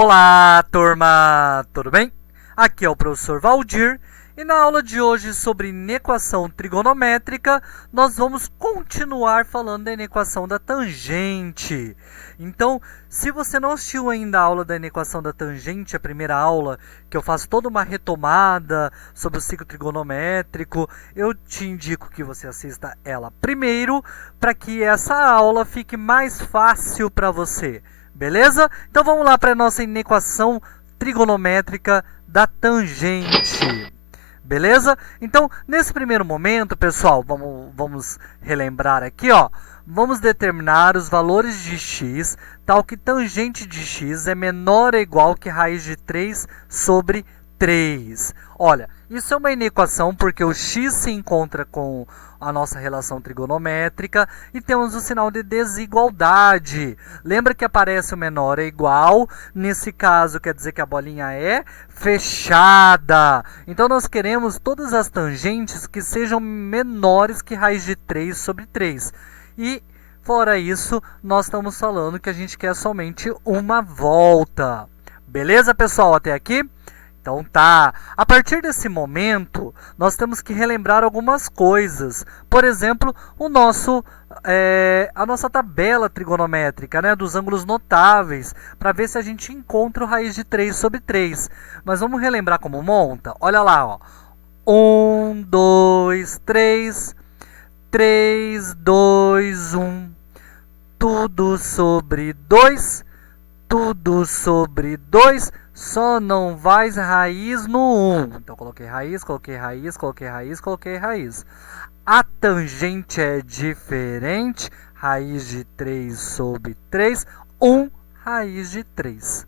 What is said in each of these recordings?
Olá, turma! Tudo bem? Aqui é o professor Valdir e na aula de hoje sobre inequação trigonométrica, nós vamos continuar falando da inequação da tangente. Então, se você não assistiu ainda a aula da inequação da tangente, a primeira aula, que eu faço toda uma retomada sobre o ciclo trigonométrico, eu te indico que você assista ela primeiro, para que essa aula fique mais fácil para você. Beleza? Então vamos lá para a nossa inequação trigonométrica da tangente. Beleza? Então, nesse primeiro momento, pessoal, vamos relembrar aqui, ó. Vamos determinar os valores de x, tal que tangente de x é menor ou igual que raiz de 3 sobre 3. Olha, isso é uma inequação porque o x se encontra com a nossa relação trigonométrica e temos o sinal de desigualdade. Lembra que aparece o menor é igual, nesse caso quer dizer que a bolinha é fechada. Então nós queremos todas as tangentes que sejam menores que raiz de 3 sobre 3. E fora isso, nós estamos falando que a gente quer somente uma volta. Beleza, pessoal? Até aqui? Então tá, a partir desse momento, nós temos que relembrar algumas coisas. Por exemplo, a nossa tabela trigonométrica, né, dos ângulos notáveis, para ver se a gente encontra o raiz de 3 sobre 3. Mas vamos relembrar como monta? Olha lá, ó. 1, 2, 3, 3, 2, 1, tudo sobre 2, tudo sobre 2, só não vai raiz no 1. Então, coloquei raiz, coloquei raiz, coloquei raiz, coloquei raiz. A tangente é diferente, raiz de 3 sobre 3, 1 raiz de 3.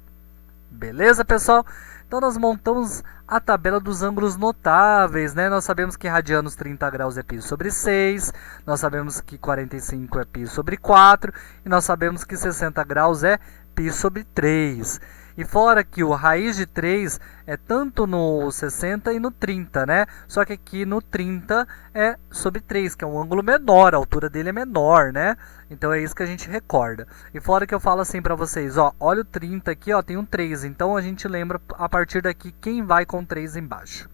Beleza, pessoal? Então, nós montamos a tabela dos ângulos notáveis, né? Nós sabemos que radianos 30 graus é π sobre 6, nós sabemos que 45 é π sobre 4, e nós sabemos que 60 graus é π sobre 3. E fora que o raiz de 3 é tanto no 60 e no 30, né? Só que aqui no 30 é sobre 3, que é um ângulo menor, a altura dele é menor, né? Então é isso que a gente recorda. E fora que eu falo assim para vocês, ó, olha o 30 aqui, ó, tem um 3, então a gente lembra a partir daqui quem vai com 3 embaixo.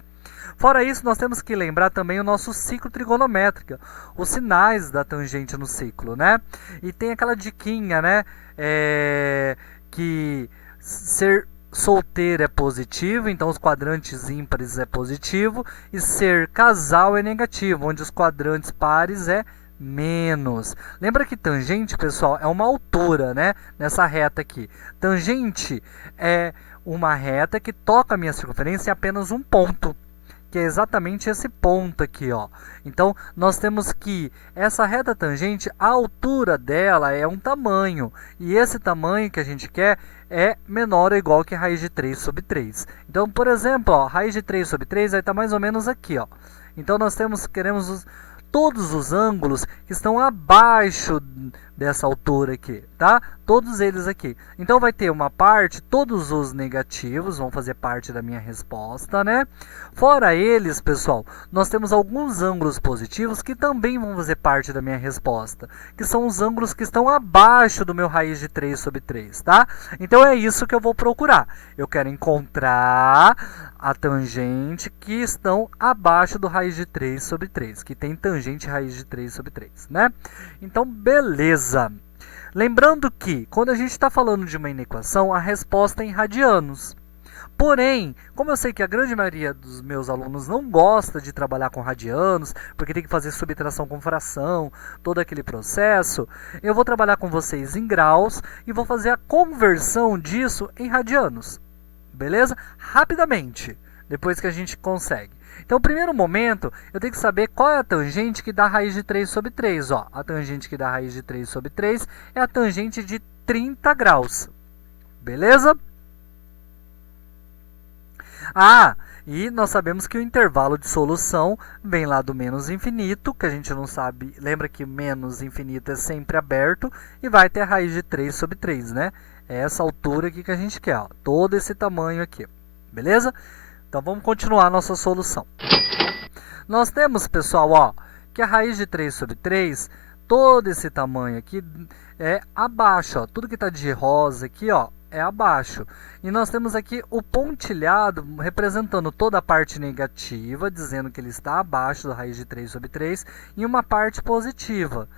Fora isso, nós temos que lembrar também o nosso ciclo trigonométrico, os sinais da tangente no ciclo, né? E tem aquela diquinha, né? Que ser solteiro é positivo, então os quadrantes ímpares é positivo, e ser casal é negativo, onde os quadrantes pares é menos. Lembra que tangente, pessoal, é uma altura, né? Nessa reta aqui. Tangente é uma reta que toca a minha circunferência em apenas um ponto, que é exatamente esse ponto aqui, ó. Então, nós temos que essa reta tangente, a altura dela é um tamanho, e esse tamanho que a gente quer é menor ou igual que raiz de 3 sobre 3. Então, por exemplo, ó, raiz de 3 sobre 3 vai estar mais ou menos aqui, ó. Então, queremos todos os ângulos que estão abaixo dessa altura aqui, tá? Todos eles aqui. Então, vai ter uma parte, todos os negativos vão fazer parte da minha resposta, né? Fora eles, pessoal, nós temos alguns ângulos positivos que também vão fazer parte da minha resposta, que são os ângulos que estão abaixo do meu raiz de 3 sobre 3, tá? Então, é isso que eu vou procurar. Eu quero encontrar a tangente que estão abaixo do raiz de 3 sobre 3, que tem tangente raiz de 3 sobre 3, né? Então, beleza. Lembrando que, quando a gente está falando de uma inequação, a resposta é em radianos. Porém, como eu sei que a grande maioria dos meus alunos não gosta de trabalhar com radianos, porque tem que fazer subtração com fração, todo aquele processo, eu vou trabalhar com vocês em graus e vou fazer a conversão disso em radianos. Beleza? Rapidamente, depois que a gente consegue. Então, no primeiro momento, eu tenho que saber qual é a tangente que dá raiz de 3 sobre 3. Ó, a tangente que dá raiz de 3 sobre 3 é a tangente de 30 graus. Beleza? E nós sabemos que o intervalo de solução vem lá do menos infinito, que a gente não sabe, lembra que menos infinito é sempre aberto, e vai ter a raiz de 3 sobre 3, né? É essa altura aqui que a gente quer, ó, todo esse tamanho aqui, beleza? Então, vamos continuar a nossa solução. Nós temos, pessoal, ó, que a raiz de 3 sobre 3, todo esse tamanho aqui é abaixo, ó, tudo que está de rosa aqui, ó, é abaixo. E nós temos aqui o pontilhado representando toda a parte negativa, dizendo que ele está abaixo da raiz de 3 sobre 3, e uma parte positiva.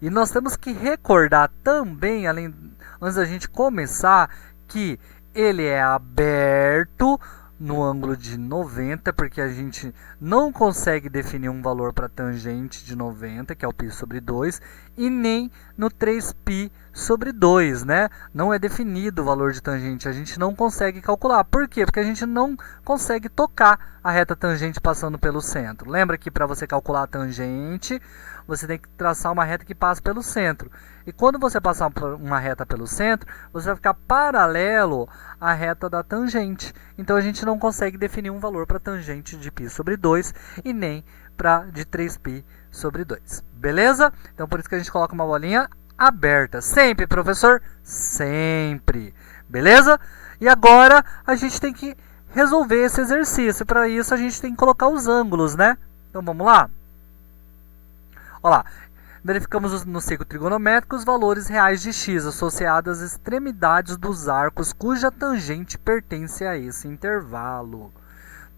E nós temos que recordar também, antes da gente começar, que ele é aberto no ângulo de 90, porque a gente não consegue definir um valor para tangente de 90, que é o π sobre 2, e nem no 3π sobre 2, né? Não é definido o valor de tangente, a gente não consegue calcular. Por quê? Porque a gente não consegue tocar a reta tangente passando pelo centro. Lembra que para você calcular a tangente, você tem que traçar uma reta que passa pelo centro. E quando você passar uma reta pelo centro, você vai ficar paralelo à reta da tangente. Então a gente não consegue definir um valor para tangente de π sobre 2 e nem para de 3π sobre 2. Beleza? Então por isso que a gente coloca uma bolinha aberta. Sempre, professor? Sempre. Beleza? E agora a gente tem que resolver esse exercício. Para isso a gente tem que colocar os ângulos, né? Então vamos lá? Olha lá. Verificamos no ciclo trigonométrico os valores reais de x associados às extremidades dos arcos cuja tangente pertence a esse intervalo.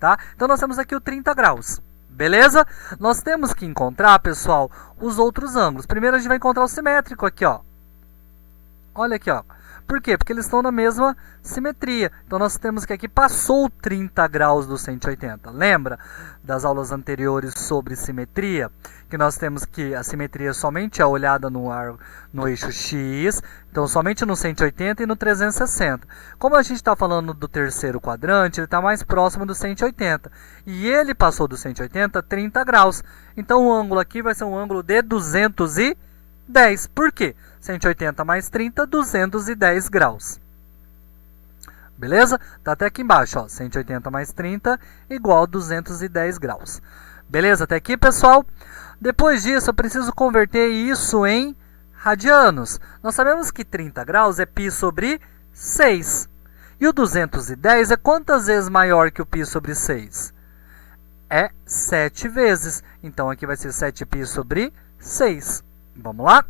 Tá? Então, nós temos aqui o 30 graus. Beleza? Nós temos que encontrar, pessoal, os outros ângulos. Primeiro, a gente vai encontrar o simétrico aqui, ó. Olha aqui, ó. Por quê? Porque eles estão na mesma simetria. Então, nós temos que aqui passou 30 graus do 180. Lembra das aulas anteriores sobre simetria? Que nós temos que a simetria somente é olhada no eixo X, então somente no 180 e no 360. Como a gente está falando do terceiro quadrante, ele está mais próximo do 180. E ele passou do 180 30 graus. Então, o ângulo aqui vai ser um ângulo de 210. Por quê? 180 mais 30, 210 graus. Beleza? Está até aqui embaixo, ó, 180 mais 30 igual a 210 graus. Beleza? Até aqui, pessoal? Depois disso, eu preciso converter isso em radianos. Nós sabemos que 30 graus é π sobre 6. E o 210 é quantas vezes maior que o π sobre 6? É 7 vezes. Então, aqui vai ser 7π sobre 6. Vamos lá?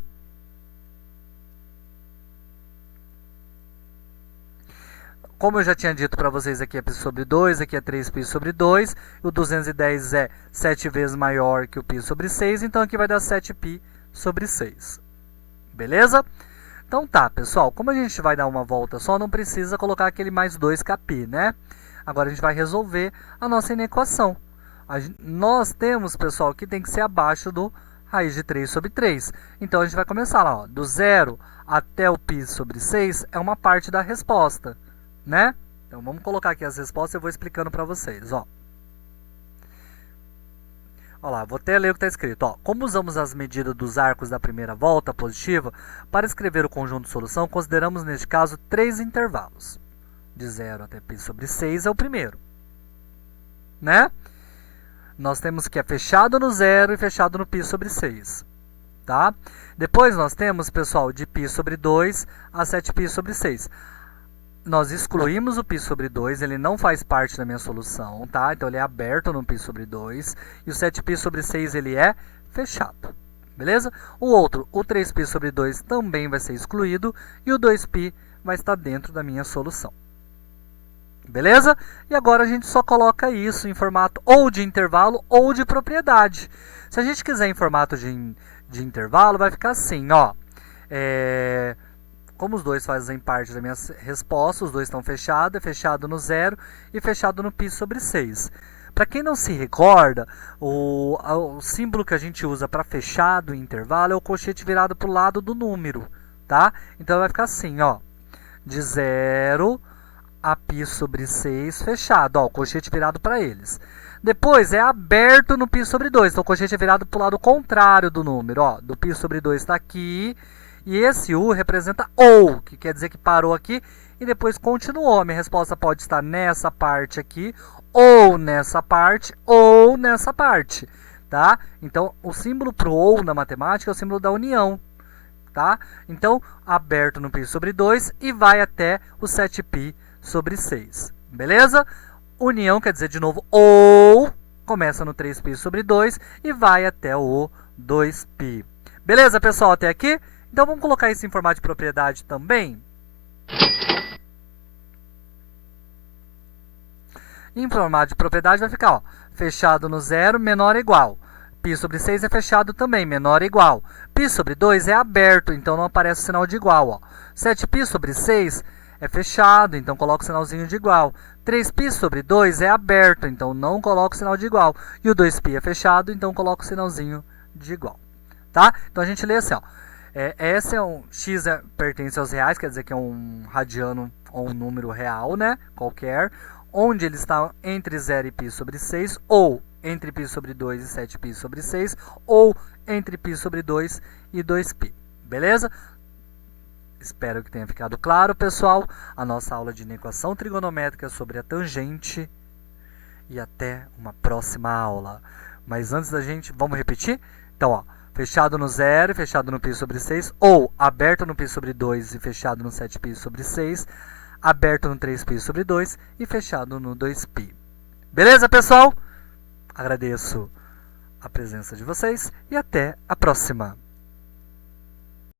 Como eu já tinha dito para vocês, aqui é π sobre 2, aqui é 3π sobre 2. O 210 é 7 vezes maior que o π sobre 6, então aqui vai dar 7π sobre 6. Beleza? Então tá, pessoal, como a gente vai dar uma volta só, não precisa colocar aquele mais 2kπ, né? Agora a gente vai resolver a nossa inequação. Nós temos, pessoal, que tem que ser abaixo do raiz de 3 sobre 3. Então a gente vai começar lá, ó, do 0 até o π sobre 6 é uma parte da resposta. Né? Então, vamos colocar aqui as respostas e eu vou explicando para vocês. Ó lá, vou até ler o que está escrito. Ó, como usamos as medidas dos arcos da primeira volta positiva, para escrever o conjunto de solução, consideramos, neste caso, 3 intervalos. De 0 até π sobre 6 é o primeiro. Né? Nós temos que é fechado no 0 e fechado no π sobre 6. Tá? Depois, nós temos, pessoal, de π sobre 2 a 7π sobre 6. Nós excluímos o π sobre 2, ele não faz parte da minha solução, tá? Então, ele é aberto no π sobre 2. E o 7π sobre 6, ele é fechado. Beleza? O outro, o 3π sobre 2, também vai ser excluído. E o 2π vai estar dentro da minha solução. Beleza? E agora a gente só coloca isso em formato ou de intervalo ou de propriedade. Se a gente quiser em formato de intervalo, vai ficar assim, ó. Como os dois fazem parte da minha resposta, os dois estão fechados, é fechado no 0 e fechado no π sobre 6. Para quem não se recorda, o símbolo que a gente usa para fechado em intervalo é o colchete virado para o lado do número, tá? Então vai ficar assim, ó, de 0 a π sobre 6 fechado, ó, o colchete virado para eles. Depois é aberto no π sobre 2, então o colchete é virado para o lado contrário do número, ó, do π sobre 2 está aqui. E esse U representa OU, que quer dizer que parou aqui e depois continuou. A minha resposta pode estar nessa parte aqui, ou nessa parte, ou nessa parte. Tá? Então, o símbolo para o OU na matemática é o símbolo da união. Tá? Então, aberto no π sobre 2 e vai até o 7π sobre 6. Beleza? União quer dizer, de novo, OU, começa no 3π sobre 2 e vai até o 2π. Beleza, pessoal? Até aqui? Então, vamos colocar isso em formato de propriedade também? Em formato de propriedade vai ficar, ó, fechado no 0, menor ou igual. Π sobre 6 é fechado também, menor ou igual. Π sobre 2 é aberto, então não aparece o sinal de igual. Ó. 7π sobre 6 é fechado, então coloca o sinalzinho de igual. 3π sobre 2 é aberto, então não coloca o sinal de igual. E o 2π é fechado, então coloca o sinalzinho de igual. Tá? Então a gente lê assim, ó. Esse é um x pertence aos reais, quer dizer que é um radiano ou um número real, né? Qualquer, onde ele está entre 0 e π sobre 6, ou entre π sobre 2 e 7π sobre 6, ou entre π sobre 2 e 2π. Beleza? Espero que tenha ficado claro, pessoal, a nossa aula de inequação trigonométrica sobre a tangente. E até uma próxima aula. Mas antes da gente, vamos repetir? Então, ó, fechado no 0 e fechado no π sobre 6, ou aberto no π sobre 2 e fechado no 7π sobre 6, aberto no 3π sobre 2 e fechado no 2π. Beleza, pessoal? Agradeço a presença de vocês e até a próxima.